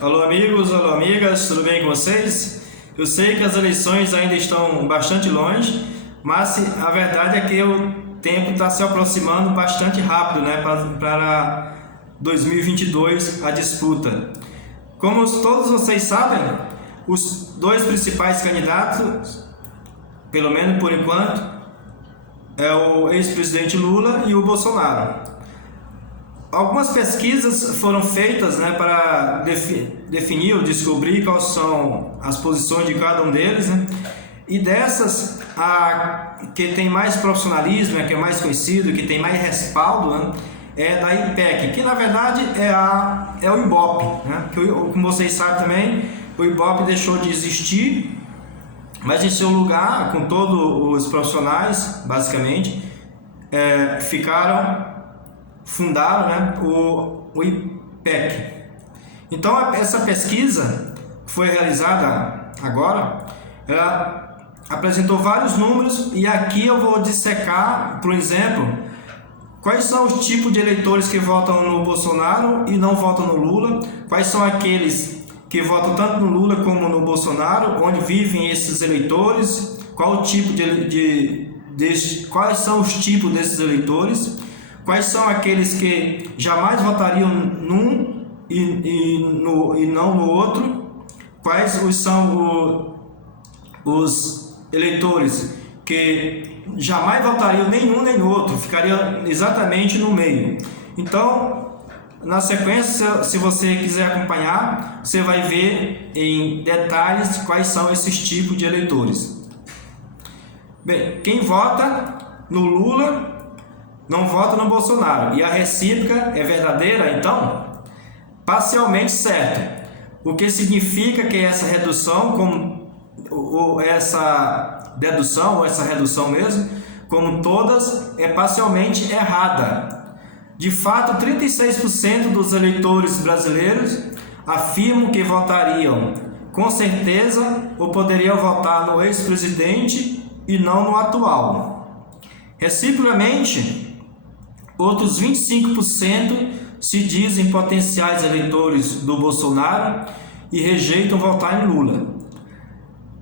Alô amigos, alô amigas, tudo bem com vocês? Eu sei que as eleições ainda estão bastante longe, mas a verdade é que o tempo está se aproximando bastante rápido, né, para 2022 a disputa. Como todos vocês sabem, os dois principais candidatos, pelo menos por enquanto, é o ex-presidente Lula e o Bolsonaro. Algumas pesquisas foram feitas, né, para definir ou descobrir quais são as posições de cada um deles, né? E dessas, a que tem mais profissionalismo, que é mais conhecido, que tem mais respaldo, né, é da IPEC, que na verdade é o Ibope, né? Que, como vocês sabem também, o Ibope deixou de existir, mas em seu lugar, com todos os profissionais, basicamente, fundaram, né, o IPEC. Então, essa pesquisa que foi realizada agora, ela apresentou vários números e aqui eu vou dissecar, por exemplo, quais são os tipos de eleitores que votam no Bolsonaro e não votam no Lula, quais são aqueles que votam tanto no Lula como no Bolsonaro, onde vivem esses eleitores, qual o tipo quais são os tipos desses eleitores, quais são aqueles que jamais votariam num e não no outro, quais são os eleitores que jamais votariam nenhum nem no outro, ficariam exatamente no meio. Então, na sequência, se você quiser acompanhar, você vai ver em detalhes quais são esses tipos de eleitores. Bem, quem vota no Lula não vota no Bolsonaro, e a recíproca é verdadeira, então? Parcialmente certo. O que significa que essa redução, essa dedução, ou essa redução mesmo, como todas, é parcialmente errada. De fato, 36% dos eleitores brasileiros afirmam que votariam com certeza ou poderiam votar no ex-presidente e não no atual. Reciprocamente, outros 25% se dizem potenciais eleitores do Bolsonaro e rejeitam votar em Lula.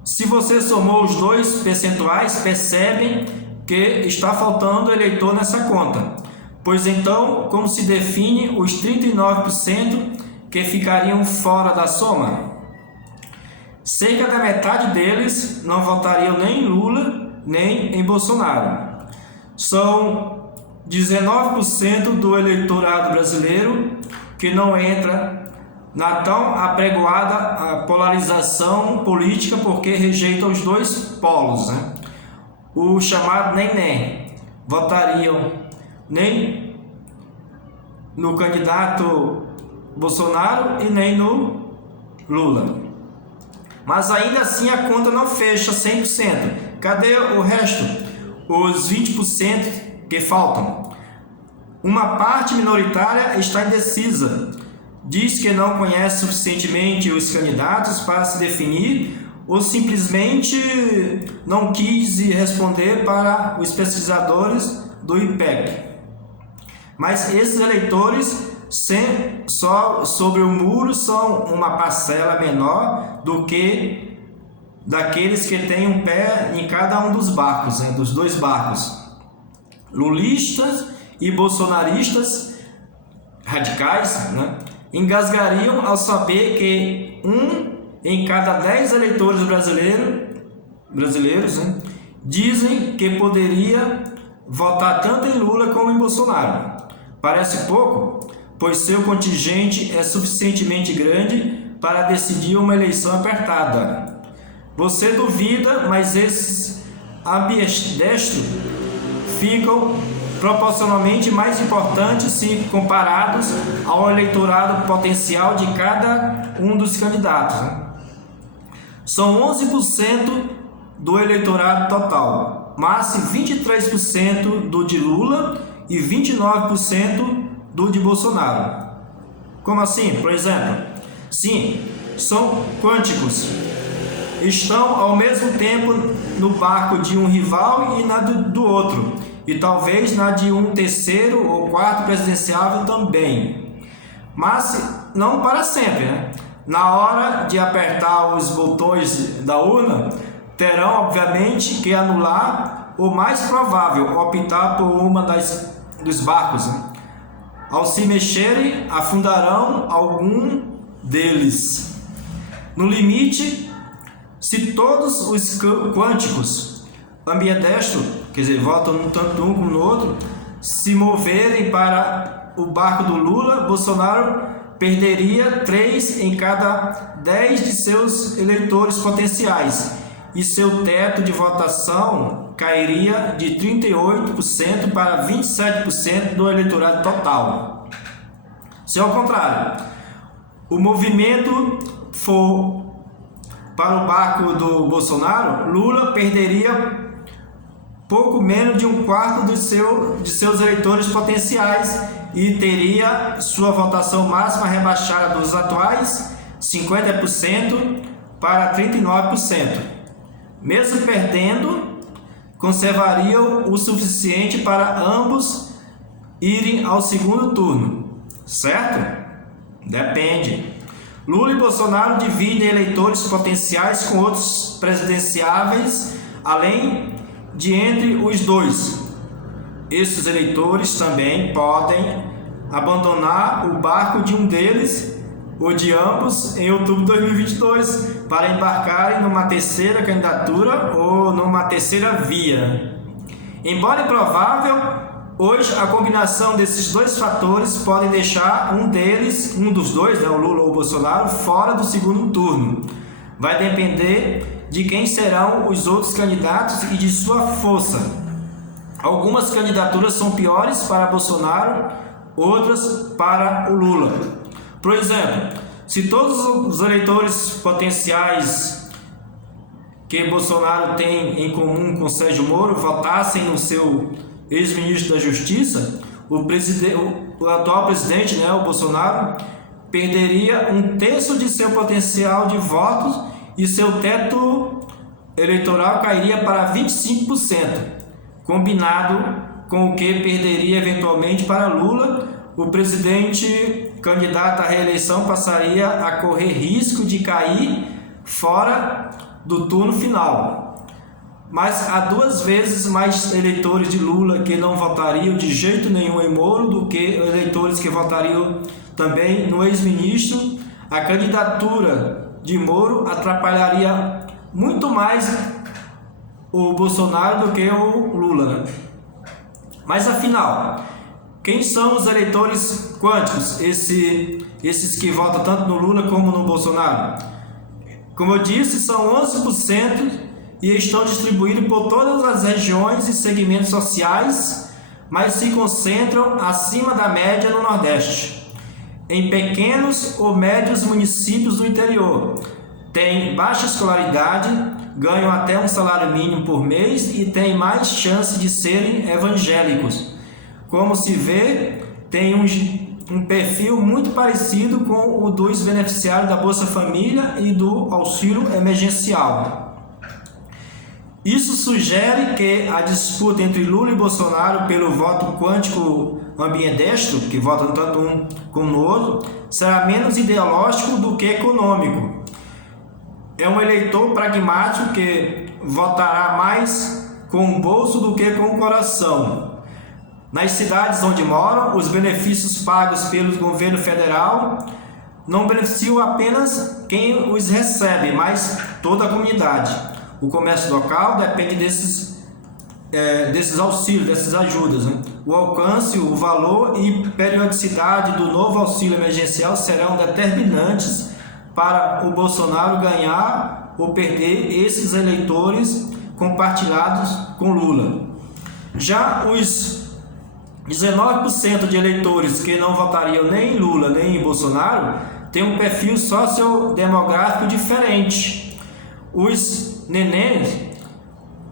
Se você somou os dois percentuais, percebem que está faltando eleitor nessa conta. Pois então, como se define os 39% que ficariam fora da soma? Cerca da metade deles não votariam nem em Lula, nem em Bolsonaro. São 19% do eleitorado brasileiro que não entra na tão apregoada polarização política porque rejeita os dois polos, né? O chamado nem votariam nem no candidato Bolsonaro e nem no Lula. Mas ainda assim a conta não fecha 100%. Cadê o resto? Os 20% que faltam. Uma parte minoritária está indecisa, diz que não conhece suficientemente os candidatos para se definir ou simplesmente não quis responder para os pesquisadores do IPEC. Mas esses eleitores só sobre o muro são uma parcela menor do que daqueles que têm um pé em cada um dos barcos, né, dos dois barcos. Lulistas e bolsonaristas radicais, né, engasgariam ao saber que 1 em cada 10 eleitores brasileiros, né, dizem que poderia votar tanto em Lula como em Bolsonaro. Parece pouco, pois seu contingente é suficientemente grande para decidir uma eleição apertada. Você duvida, mas esses ambidestros ficam proporcionalmente mais importantes se comparados ao eleitorado potencial de cada um dos candidatos. São 11% do eleitorado total, mas 23% do de Lula e 29% do de Bolsonaro. Como assim? Por exemplo, sim, são quânticos. Estão ao mesmo tempo no barco de um rival e na do outro, e talvez na de um terceiro ou quarto presidenciável também. Mas não para sempre, né? na hora de apertar os botões da urna, terão obviamente que anular o mais provável, optar por uma dos barcos. Ao se mexerem, afundarão algum deles. No limite, se todos os quânticos ambidestros, quer dizer, voltam tanto um como no outro, se moverem para o barco do Lula, Bolsonaro perderia 3 em cada 10 de seus eleitores potenciais e seu teto de votação cairia de 38% para 27% do eleitorado total. Se ao contrário, o movimento for para o barco do Bolsonaro, Lula perderia pouco menos de 1/4 de seus eleitores potenciais e teria sua votação máxima rebaixada dos atuais 50% para 39%. Mesmo perdendo, conservariam o suficiente para ambos irem ao segundo turno, certo? Depende. Lula e Bolsonaro dividem eleitores potenciais com outros presidenciáveis, além de entre os dois. Esses eleitores também podem abandonar o barco de um deles ou de ambos em outubro de 2022 para embarcarem numa terceira candidatura ou numa terceira via. Embora improvável, hoje a combinação desses dois fatores pode deixar um dos dois, o Lula ou o Bolsonaro, fora do segundo turno. Vai depender de quem serão os outros candidatos e de sua força. Algumas candidaturas são piores para Bolsonaro, outras para o Lula. Por exemplo, se todos os eleitores potenciais que Bolsonaro tem em comum com Sérgio Moro votassem no seu ex-ministro da Justiça, o atual presidente, o Bolsonaro, perderia 1/3 de seu potencial de votos e seu teto eleitoral cairia para 25%, combinado com o que perderia eventualmente para Lula. O presidente candidato à reeleição passaria a correr risco de cair fora do turno final. Mas há 2 vezes mais eleitores de Lula que não votariam de jeito nenhum em Moro do que eleitores que votariam também no ex-ministro. A candidatura de Moro atrapalharia muito mais o Bolsonaro do que o Lula, Mas afinal, quem são os eleitores quânticos, esses que votam tanto no Lula como no Bolsonaro? Como eu disse, são 11% e estão distribuídos por todas as regiões e segmentos sociais, mas se concentram acima da média no Nordeste, em pequenos ou médios municípios do interior. Têm baixa escolaridade, ganham até um salário mínimo por mês e têm mais chance de serem evangélicos. Como se vê, tem um perfil muito parecido com o dos beneficiários da Bolsa Família e do auxílio emergencial. Isso sugere que a disputa entre Lula e Bolsonaro pelo voto quântico ambidestro, que votam tanto um como no outro, será menos ideológico do que econômico. É um eleitor pragmático que votará mais com o bolso do que com o coração. Nas cidades onde moram, os benefícios pagos pelo governo federal não beneficiam apenas quem os recebe, mas toda a comunidade. O comércio local depende desses auxílios, dessas ajudas. O alcance, o valor e periodicidade do novo auxílio emergencial serão determinantes para o Bolsonaro ganhar ou perder esses eleitores compartilhados com Lula. Já os 19% de eleitores que não votariam nem em Lula nem em Bolsonaro têm um perfil sociodemográfico diferente. Os nenéns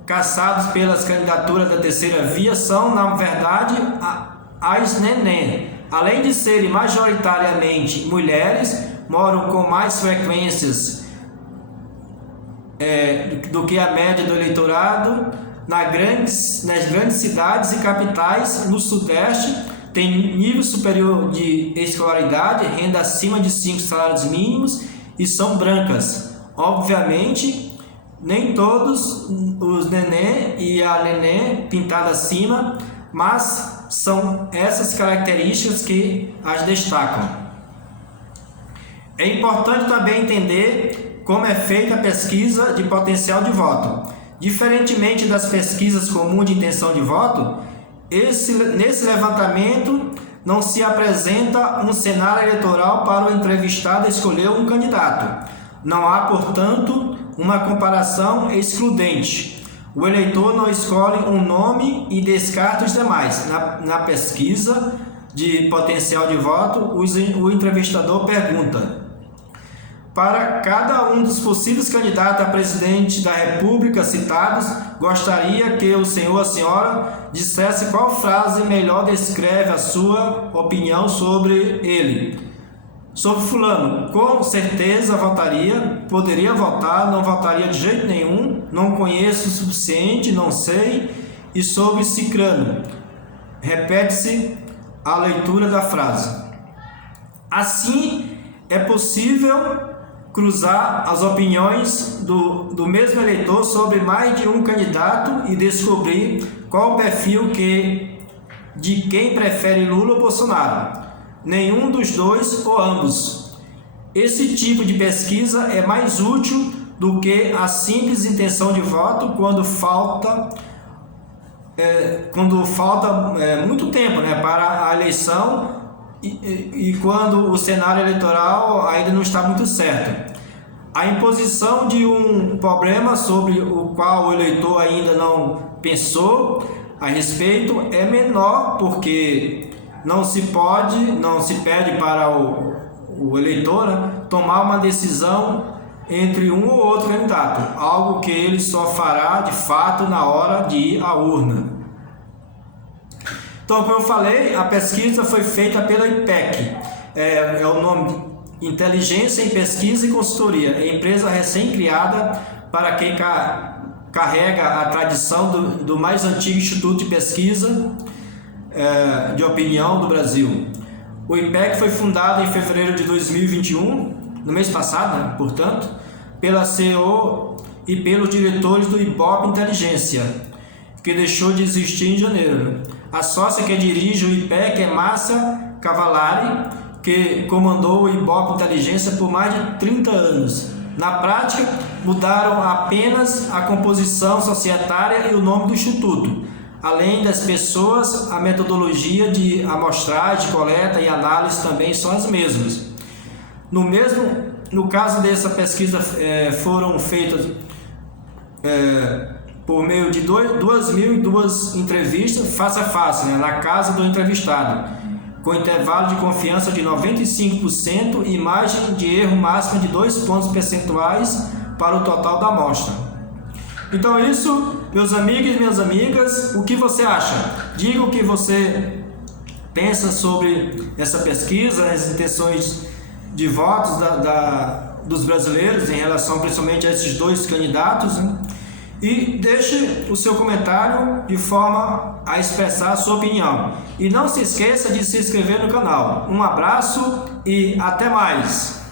caçados pelas candidaturas da terceira via são, na verdade, as neném. Além de serem majoritariamente mulheres, moram com mais frequências do que a média do eleitorado nas grandes cidades e capitais. No Sudeste, tem nível superior de escolaridade, renda acima de 5 salários mínimos e são brancas. Obviamente, nem todos os nenê e a nenê pintada acima, mas são essas características que as destacam. É importante também entender como é feita a pesquisa de potencial de voto. Diferentemente das pesquisas comuns de intenção de voto, nesse levantamento não se apresenta um cenário eleitoral para o entrevistado escolher um candidato. Não há, portanto, uma comparação excludente. O eleitor não escolhe um nome e descarta os demais. Na pesquisa de potencial de voto, o entrevistador pergunta: para cada um dos possíveis candidatos a presidente da República citados, gostaria que o senhor ou a senhora dissesse qual frase melhor descreve a sua opinião sobre ele. Sobre fulano, com certeza votaria, poderia votar, não votaria de jeito nenhum, não conheço o suficiente, não sei. E sobre cicrano, repete-se a leitura da frase. Assim, é possível cruzar as opiniões do mesmo eleitor sobre mais de um candidato e descobrir qual o perfil de quem prefere Lula ou Bolsonaro. Nenhum dos dois ou ambos. Esse tipo de pesquisa é mais útil do que a simples intenção de voto quando falta muito tempo, para a eleição e quando o cenário eleitoral ainda não está muito certo. A imposição de um problema sobre o qual o eleitor ainda não pensou a respeito é menor, porque não se pede para o eleitor tomar uma decisão entre um ou outro candidato, algo que ele só fará de fato na hora de ir à urna. Então, como eu falei, a pesquisa foi feita pela IPEC, é o nome Inteligência em Pesquisa e Consultoria, é empresa recém-criada para quem carrega a tradição do mais antigo instituto de pesquisa de opinião do Brasil. O IPEC foi fundado em fevereiro de 2021, no mês passado, portanto, pela CEO e pelos diretores do Ibope Inteligência, que deixou de existir em janeiro. A sócia que dirige o IPEC é Márcia Cavallari, que comandou o Ibope Inteligência por mais de 30 anos. Na prática, mudaram apenas a composição societária e o nome do instituto. Além das pessoas, a metodologia de amostragem, coleta e análise também são as mesmas. No caso dessa pesquisa, foram feitas por meio de 2.002 entrevistas face a face, na casa do entrevistado, com intervalo de confiança de 95% e margem de erro máxima de 2 pontos percentuais para o total da amostra. Então é isso, meus amigos e minhas amigas. O que você acha? Diga o que você pensa sobre essa pesquisa, as intenções de votos dos brasileiros em relação principalmente a esses dois candidatos, E deixe o seu comentário de forma a expressar a sua opinião. E não se esqueça de se inscrever no canal. Um abraço e até mais!